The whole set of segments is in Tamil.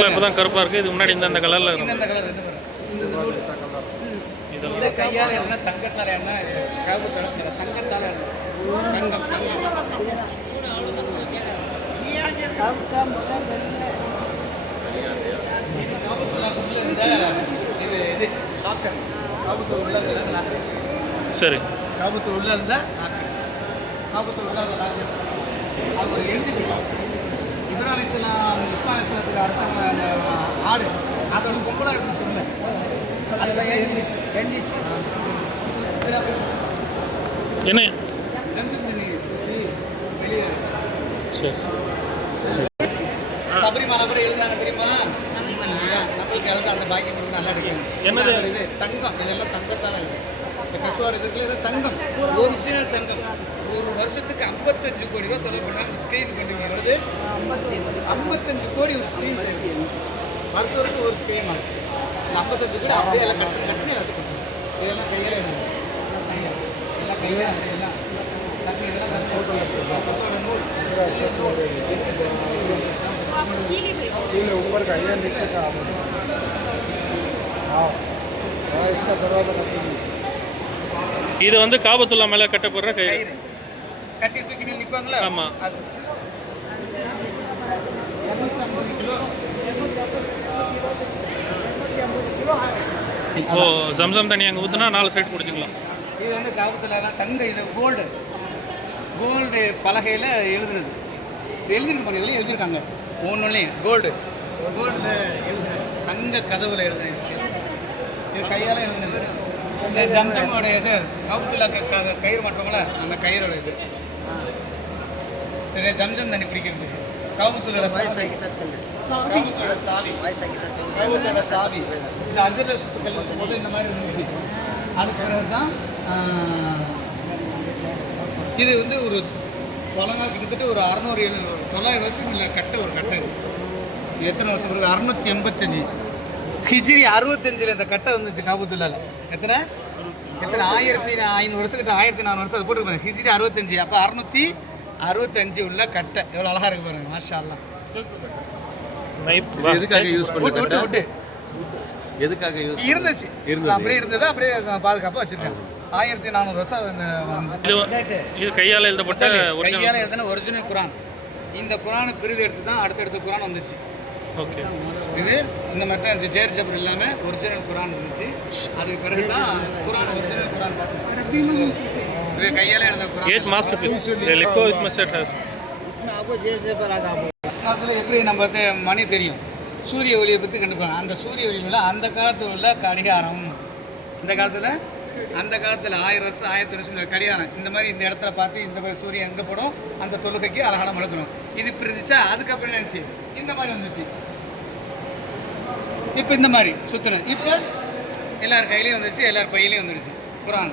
கலர்ல இப்பதான் கருப்பா இருக்கு. இது முன்னாடி இந்த கலர்ல இந்த கலர் இதெல்லாம் கையால என்ன தங்கத்தால என்ன காவு கடத்துல தங்கத்தால தங்கம் இது லாக்கர் காபுத்தூர் உள்ள லாக்கர். சரி, காபுத்தூர் உள்ள இருந்த லாக்கர், காபுத்தூர் உள்ள லாக்கர். அது ஒரு எழுதி இப்ராஹிம் இஸ்லாம் இஸ்மாயில் இஸ்லாத்துக்கு அடுத்தவங்க அந்த ஆடு அதோட கும்பலாக இருந்துச்சு உள்ள என்ன சபரிமலை கூட எழுதுனாங்க தெரியுமா? நம்மளுக்கு எழுத அந்த பாக்கியம் நல்லா எடுக்கணும். என்னது இது தங்கம், இதெல்லாம் தங்கத்தால இந்த கசுவாடு இதுக்குள்ள தங்கம், ஒரிஜினல் தங்கம். ஒரு வருஷத்துக்கு 55 கோடி ரூபா செலவு பண்ணாங்க. ஸ்க்ரீன் பண்ணுவீங்க எவ்வளவு? 55 கோடி ஒரு ஸ்க்ரீன் செய்யுது. வருஷம் ஒரு ஸ்க்ரீன் ஆகும். 55 கோடி அப்படியே எல்லாம் கட்டி எல்லாத்துக்கும் இதெல்லாம் கையில் எல்லாம் கையில் எல்லாம் கட்டி இதெல்லாம் कीले ऊपर का ये नीचे का हाँ इसका दरवाजा இது வந்து காபத்துல்லா மேல கட்டப்படுற கயிறு கட்டி தூக்கி மேல நிப்பாங்களா? ஆமா. அது 250 கிலோ. ஓ, ஜம்சம் தண்ணி அங்கே ஊற்றினா 4 சைடு குடிச்சிக்கலாம். இது வந்து காபத்துல்லாம் தங்க, இது கோல்டு பலகையில் எழுதுனது. எழுதிருக்கு பாருங்க, இதெல்லாம் எழுதியிருக்காங்க ஒன்றுலையும் கோல்டில் எழுதுனது, தங்க கதவுல எழுதுனுச்சு. இது கையால் எழுதுனது. இந்த ஜம்ஜமோட இது காபத்துல்லா கயிறு மாட்டோங்களா அந்த கயிறோட இது. சரி, ஜம்ஜம் தண்ணி பிடிக்கிறது காபத்துல்லோட சாவி. இந்த அஜர சுத்துக்கள் போது இந்த மாதிரி இருந்துச்சு. அதுக்கு பிறகு தான் இது வந்து ஒரு பழங்கால கிட்டத்தட்ட ஒரு 900 வருஷம் இல்லை கட்டை, ஒரு கட்டை. எத்தனை வருஷம் பிறகு? 685 ஹிஜ்ரி 65 இந்த கட்டை வந்துச்சு காபத்துல்லால. எத்தனை 1500 வருஷம் கிட்ட, 1400 வருஷம் அது போட்டுருப்பாங்க. ஹிஜ்ரி 65, அப்போ 665 உள்ள கட்டை. எவ்வளோ அழகாக இருக்கு பாருங்க, மாஷா அல்லாஹ். எதுக்காக யூஸ் பண்ண? எதுக்காக யூஸ் இருந்துச்சு? அப்படியே இருந்தது, அப்படியே பாதுகாப்பாக வச்சிருக்காங்க. 1400 வருஷம். இது கையால் எழுதப்பட்ட கையால் எழுதின ஒரிஜினல் குரான். இந்த குரானை பிரிது எடுத்து தான் அடுத்தடுத்த குரான் வந்துச்சு. ஓகே, இது இந்த மாதிரி தான் இருந்துச்சு. ஜேர் ஜபர் இல்லாமல் ஒரிஜினல் குரான் இருந்துச்சு. அதுக்கு பிறகு தான் குரான் ஒரிஜினல் குரான் பார்த்தோம். இது கையால் எழுதின குரான். एक मास्टरपीस लिखो इसमें सेट है. इसमें आपको जैसे पर आगा அதில் எப்படி நம்ம மணி தெரியும்? சூரிய ஒளியை பற்றி கண்டுபிடிப்பாங்க. அந்த சூரிய ஒளியில் அந்த காலத்தில் உள்ள கடிகாரம், இந்த காலத்தில் 1000 வருஷம் 1000 வருஷம் கடிகாரம் இந்த மாதிரி இந்த இடத்துல பார்த்து இந்த சூரியன் எங்கே போடும் அந்த தொழுகைக்கு அழகான முழக்கணும். இது இப்படி இருந்துச்சா? அதுக்கப்புறம் நினச்சி இந்த மாதிரி வந்துச்சு. இப்போ இந்த மாதிரி சுற்றணும். இப்போ எல்லார் கையிலையும் வந்துருச்சு, எல்லார் பையிலையும் வந்துருச்சு குரான்.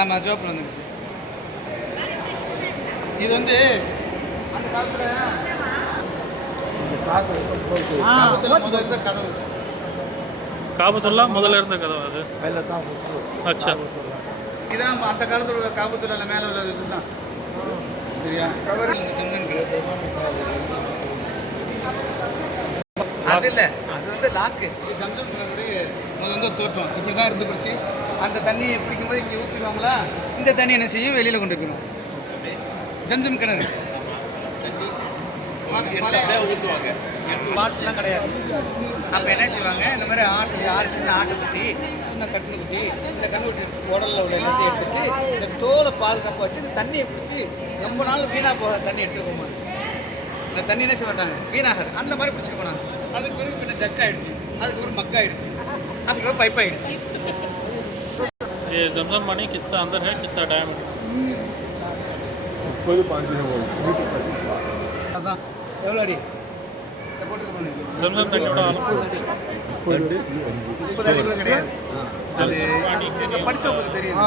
ஆமாம், ஜோப்பில் வந்துருச்சு. இது வந்து அந்த காலத்தில் கதவு காபத்துல்லா முதல்ல இருந்த கதவு அது. அச்சா, இதான் அந்த காலத்தில் உள்ள காபத்துல்லா மேலே உள்ளது இதுதான். சரியா? அது இல்லை, அது வந்து லாக்கு. இது ஜம்ஜம் வந்து தோற்றம் இப்படி தான் இருந்து குடிச்சு அந்த தண்ணியை பிடிக்கும்போது இங்கே ஊற்றிடுவாங்களா? இந்த தண்ணி என்ன செய்யும்? வெளியில் கொண்டு போயிடும். ஜம்ஜம் கிணறு ஊற்றுவாங்க, பாட்டுலாம் கிடையாது. அப்போ என்ன செய்வாங்க? இந்த மாதிரி சின்ன ஆட்டுக்குட்டி, சின்ன கட்டில் குட்டி, இந்த கண்ணுக்குட்டி எடுத்து உடலில் உள்ள எல்லாத்தையும் எடுத்துட்டு இந்த தோலை பாதுகாப்பாக வச்சு இந்த தண்ணியை பிடிச்சி ரொம்ப நாள் வீணாக போக தண்ணி எடுத்துகிட்டு போவாங்க. இந்த தண்ணி என்ன செய்ய மாட்டாங்க? வீணாக அந்த மாதிரி பிடிச்சிட்டு போனாங்க. அதுக்கு பிறகு பின்ன ஜக்காயிடுச்சு, அதுக்கப்புறம் மக்காயிடுச்சு, அதுக்கப்புறம் பைப் ஆகிடுச்சு. ये जमजम पानी कितना अंदर है, कितना डायमीटर? அதான் எவ்வளோ அடி जमजम தண்ணியோட ஆழம் படித்தவங்களுக்கு தெரியும்.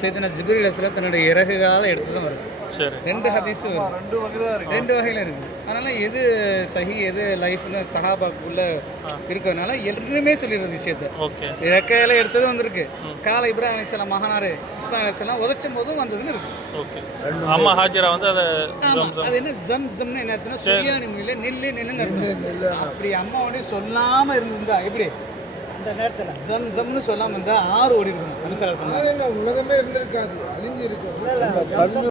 சைதனா ஜிப்ரீல் அலைஹிஸ்ஸலாம் தன்னுடைய இறகுகால எடுத்து தான் வருது. சரி. 2 ஹதீஸ் வரும். 2 வகை தான் இருக்கு. 2 வகையில் இருக்குது. அதனால் எது சஹி எது லைஃப்னு சஹாபாக்குள்ள இருக்கிறதுனால எல்லாருமே சொல்லிடுறது விஷயத்த. ஓகே. இறக்கையில் எடுத்ததும் வந்திருக்கு. காலை இப்ராஹிம் அலைஹிஸ்ஸலாம் மகனார் இஸ்மாயில் அலைஹிஸ்ஸலாம் உதச்சும் போதும் வந்ததுன்னு இருக்கு. ஓகே. அம்மா ஹாஜரா வந்து அதை அது என்ன ஜம்சம்னு என்ன அர்த்தம்னா சுரியானி மொழியில் நெல்லு நின்னு அர்த்தம். அப்படி அம்மா உடனே சொல்லாமல் இருந்திருந்தா எப்படி அந்த நேரத்தில் ஜம்னு சொல்லாமல் இருந்தால் 6 ஓடி இருக்கணும். உலகமே இருந்திருக்காது, அழிஞ்சு இருக்கும்.